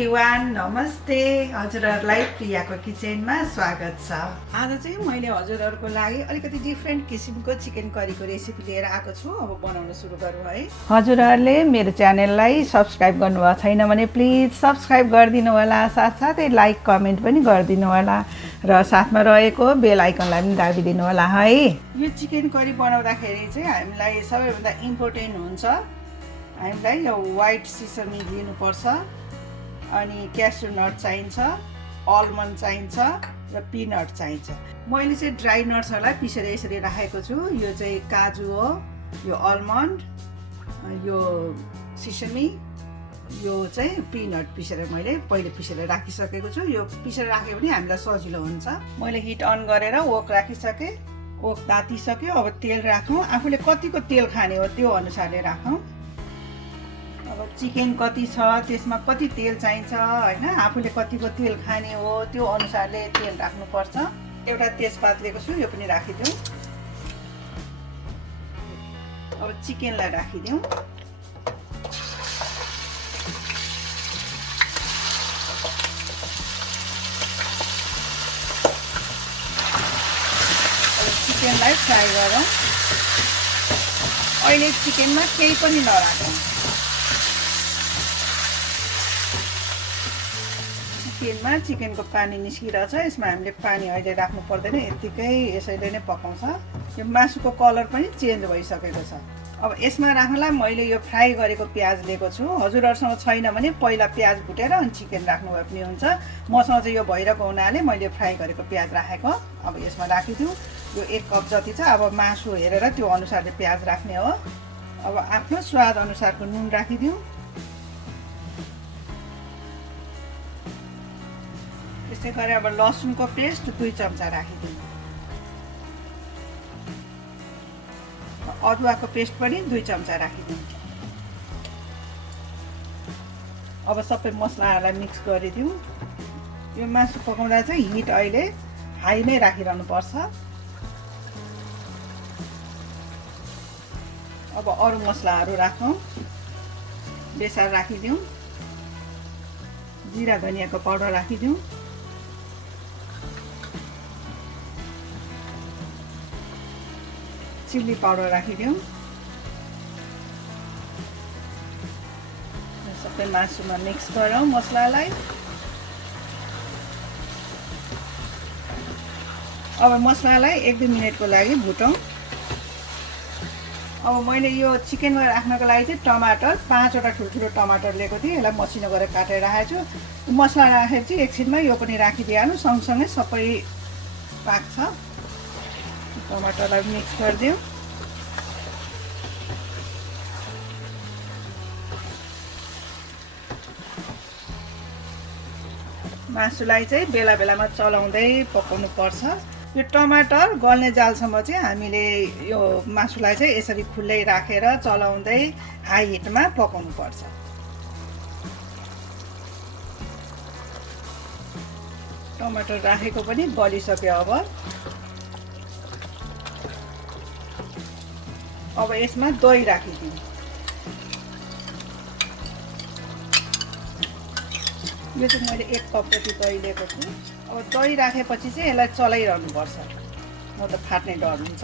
Everyone नमस्ते हजुरहरूलाई प्रियाको किचनमा स्वागत छ। आज चाहिँ मैले हजुरहरूको लागि अलिकति डिफ्रेन्ट किसिमको चिकन करीको रेसिपी लिएर आएको छु। अब बनाउन सुरु गरौँ है। हजुरहरूले मेरो च्यानललाई सब्स्क्राइब गर्नुभएको छैन भने प्लिज सब्स्क्राइब गरिदिनु होला, साथसाथै लाइक कमेन्ट पनि गरिदिनु होला र साथमा रहेको बेल आइकनलाई पनि दाबिदिनु होला है। यो चिकन करी बनाउँदाखेरि चाहिँ हामीलाई सबैभन्दा इम्पोर्टेन्ट हुन्छ, हामीलाई यो व्हाइट सिसमी लिनुपर्छ, अनि क्यास्यू नट चाहिन्छ, अलमन्ड चाहिन्छ र पिनट चाहिन्छ। मैले चाहिँ ड्राई नट्सहरूलाई पिसेर यसरी राखेको छु। यो चाहिँ काजु हो, यो अलमन्ड, यो सिसमी, यो चाहिँ पिनट पिसेर मैले पहिले पिसेर राखिसकेको छु। यो पिसेर राख्यो भने हामीलाई सजिलो हुन्छ। मैले हिट अन गरेर वोक राखिसकेँ, वोक तातिसक्यो। अब तेल राखौँ, आफूले कतिको तेल खाने हो त्यो अनुसारले राखौँ। अब चिकन कति छ त्यसमा कति तेल चाहिन्छ हैन, आफूले कतिको तेल खाने हो त्यो अनुसारले तेल राख्नुपर्छ। एउटा तेजपात लिएको छु, यो पनि राखिदिउँ। अब चिकनलाई राखिदिउँ। अब चिकनलाई फ्राई गरौँ। अहिले चिकनमा केही पनि नराखौँ। चिकनमा चिकनको पानी निस्किरहेछ, यसमा हामीले पानी अहिले राख्नु पर्दैन, यत्तिकै यसैले नै पकाउँछ। यो मासुको कलर पनि चेन्ज भइसकेको छ। अब यसमा राख्नलाई मैले यो फ्राई गरेको प्याज लिएको छु। हजुरहरूसँग छैन भने पहिला प्याज भुटेर अनि चिकन राख्नु भए पनि हुन्छ। मसँग चाहिँ यो भइरहेको हुनाले मैले फ्राई गरेको प्याज राखेको। अब यसमा राखिदिउँ। यो 1 कप जति छ। अब मासु हेरेर त्यो अनुसारले प्याज राख्ने हो। अब आफ्नो स्वाद अनुसारको नुन राखिदिउँ। त्यसै गरी अब लसुनको पेस्ट 2 चम्चा राखिदिउँ। अदुवाको पेस्ट पनि 2 चम्चा राखिदिउँ। अब सबै मसलाहरूलाई मिक्स गरिदिउँ। यो मासु पकाउँदा चाहिँ हिट अहिले हाईमै राखिरहनु पर्छ। अब अरू मसलाहरू राखौँ। बेसार राखिदिउँ, जिरा धनियाँको पाउडर राखिदिउँ, चिल्ली पाउडर राखिदिउँ। सबै मासुमा मिक्स गरौँ मसलालाई। अब मसलालाई 1-2 मिनटको लागि भुटौँ। अब मैले यो चिकनमा राख्नको लागि चाहिँ टमाटर 5वटा ठुल्ठुलो टमाटर लिएको थिएँ। यसलाई मसिनो गरेर काटेर राखेको छु। मसला राखेर चाहिँ एकछिनमा यो पनि राखिदिइहाल्नु, सँगसँगै सबै पाक्छ। टमाटरलाई मिक्स गरिदिउँ। मासुलाई चाहिँ बेला बेलामा चलाउँदै पकाउनु पर्छ। यो टमाटर गल्ने जालसम्म चाहिँ हामीले यो मासुलाई चाहिँ यसरी खुल्लै राखेर चलाउँदै हाई हिटमा पकाउनु पर्छ। टमाटर राखेको पनि गलिसक्यो। अब यसमा दही राखिदिउँ। यो चाहिँ मैले 1 कप जति दही लिएको छु। अब दही राखेपछि चाहिँ यसलाई चलाइरहनुपर्छ, म त फाट्ने डर हुन्छ।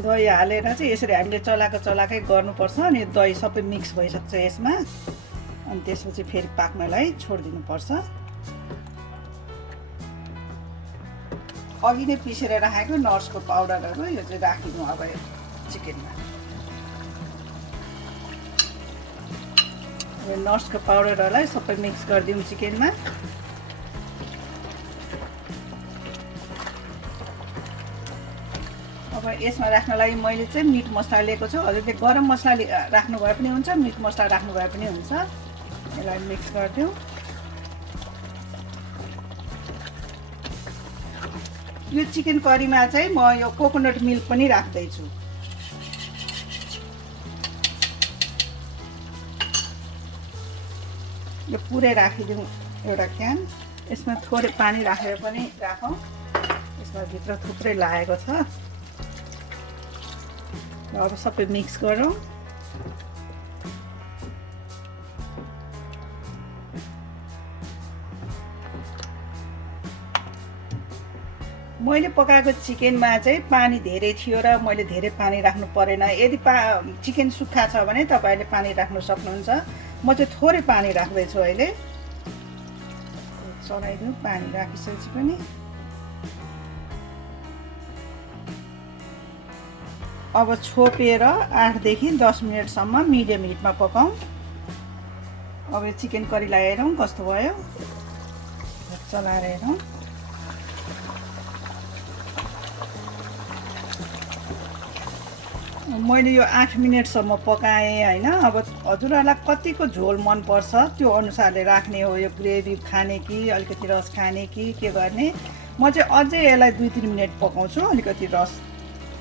दही हालेर चाहिँ यसरी हामीले चलाएकै गर्नुपर्छ। अनि दही सबै मिक्स भइसक्छ यसमा। अनि त्यसपछि फेरि पाक्नलाई छोडिदिनुपर्छ। अघि नै पिसेर राखेको नट्सको पाउडरहरू यो चाहिँ राखिदिउँ अब चिकनमा। यो नट्सको पाउडरहरूलाई सबै मिक्स गरिदिउँ चिकनमा। अब यसमा राख्नलाई मैले चाहिँ मिट मसला लिएको छु। हजुरले गरम मसला राख्नु भए पनि हुन्छ, मिट मसला राख्नु भए पनि हुन्छ। यसलाई मिक्स गरिदिउँ। यो चिकन करीमा चाहिँ म यो कोकोनट मिल्क पनि राख्दैछु। यो पुरै राखिदिउँ एउटा क्यान। यसमा थोरै पानी राखेर पनि राखौँ। यसमा भित्र थुप्रै लागेको छ। अब सबै मिक्स गरौँ। मैले पकाएको चिकनमा चाहिँ पानी धेरै थियो र मैले धेरै पानी राख्नु परेन। यदि चिकन सुक्खा छ भने तपाईँले पानी राख्नु सक्नुहुन्छ। म चाहिँ थोरै पानी राख्दैछु अहिले। चलाइदिउँ, पानी राखिसकेपछि पनि। अब छोपेर 8 देखि 10 मिनटसम्म मिडियम हिटमा पकाउँ। अब यो चिकन करीलाई हेरौँ कस्तो भयो, चलाएर हेरौँ। मैले यो 8 मिनटसम्म पकाएँ हैन। अब हजुरहरूलाई कतिको झोल मनपर्छ त्यो अनुसारले राख्ने हो। यो ग्रेभी खाने कि अलिकति रस खाने कि के गर्ने। म चाहिँ अझै यसलाई 2-3 मिनट पकाउँछु, अलिकति रस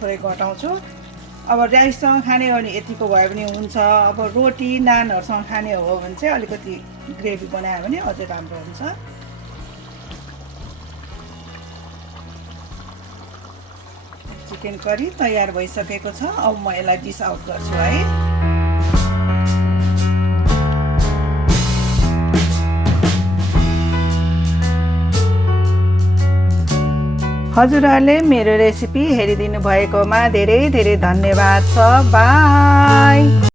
थोरै घटाउँछु। अब राइससँग खाने हो भने यतिको भयो भने हुन्छ। अब रोटी नानहरूसँग खाने हो भने चाहिँ अलिकति ग्रेभी बनायो भने अझै राम्रो हुन्छ। चिकन करी तयार भइसकेको छ। अब म यसलाई डिस आउट गर्छु है। हजुरहरूले मेरो रेसिपी हेरिदिनु भएकोमा धेरै धेरै धन्यवाद छ। बाई।